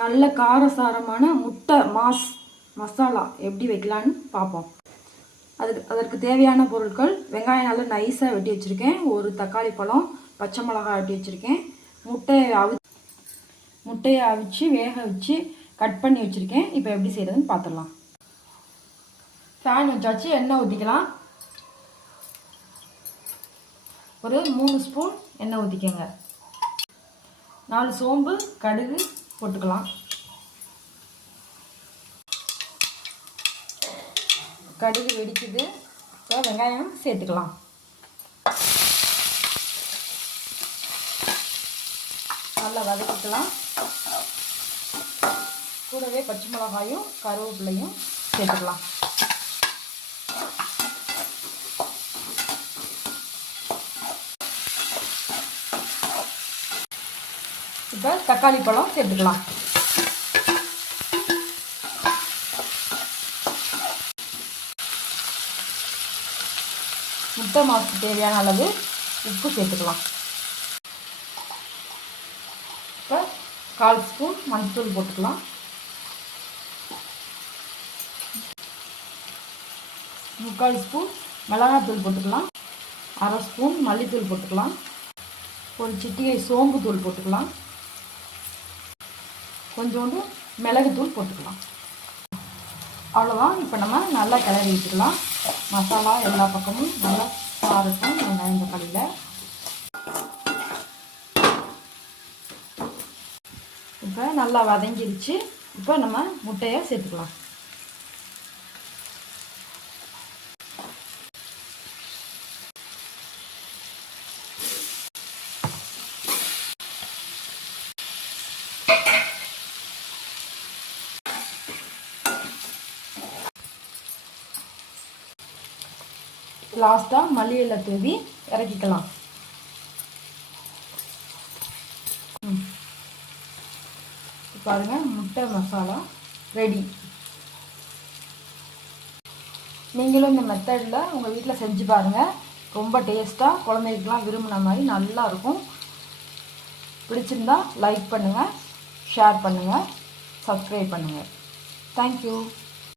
நல்ல காரசாரமான முட்டை மசாலா எப்படி வைக்கலான்னு பார்ப்போம். அதற்கு தேவையான பொருட்கள்: வெங்காயம் நல்லா நைஸாக வெட்டி வச்சுருக்கேன், ஒரு தக்காளி பழம், பச்சை மிளகாய் வெட்டி வச்சுருக்கேன், முட்டையை அவிச்சு வேக வச்சு கட் பண்ணி வச்சுருக்கேன். இப்போ எப்படி செய்கிறதுன்னு பார்த்துடலாம். ஃபேன் வச்சாச்சு, எண்ணெய் ஊற்றிக்கலாம். ஒரு 3 ஸ்பூன் எண்ணெய் ஊற்றிக்கங்க. 4 சோம்பு, கடுகு போட்டுக்கலாம். கடுகு வெடிக்குது. இப்போ வெங்காயம் சேர்த்துக்கலாம். நல்லா வதக்கிக்கலாம். கூடவே பச்சை மிளகாயும் கருவேப்பிலையும் சேர்த்துக்கலாம். இப்போ தக்காளி பழம் சேர்த்துக்கலாம். முட்டை மாசுக்கு தேவையான அளவு உப்பு சேர்த்துக்கலாம். இப்போ 1/4 ஸ்பூன் மஞ்சள் போட்டுக்கலாம். 3/4 ஸ்பூன் மிளகாத்தூள் போட்டுக்கலாம். 1/2 ஸ்பூன் மல்லித்தூள் போட்டுக்கலாம். ஒரு சிட்டிகை சோம்பு தூள் போட்டுக்கலாம். கொஞ்சோண்டு மிளகுத்தூள் போட்டுக்கலாம். அவ்வளோதான். இப்போ நம்ம நல்லா கிளறி விட்டுக்கலாம். மசாலா எல்லா பக்கமும் நல்லா சாரட்டும் வெங்காயம் தக்காளியில். இப்போ நல்லா வதங்கிருச்சு. இப்போ நம்ம முட்டையை சேர்த்துக்கலாம். லாஸ்ட்டாக மல்லி இலை தூவி இறக்கிக்கலாம். பாருங்கள், முட்டை மசாலா ரெடி. நீங்களும் இந்த மெத்தடில் உங்கள் வீட்டில் செஞ்சு பாருங்கள். ரொம்ப டேஸ்ட்டாக, குழந்தைகளுக்கெலாம் விரும்பின மாதிரி நல்லாயிருக்கும். பிடிச்சிருந்தா லைக் பண்ணுங்கள், ஷேர் பண்ணுங்கள், சப்ஸ்கிரைப் பண்ணுங்கள். தேங்க்யூ.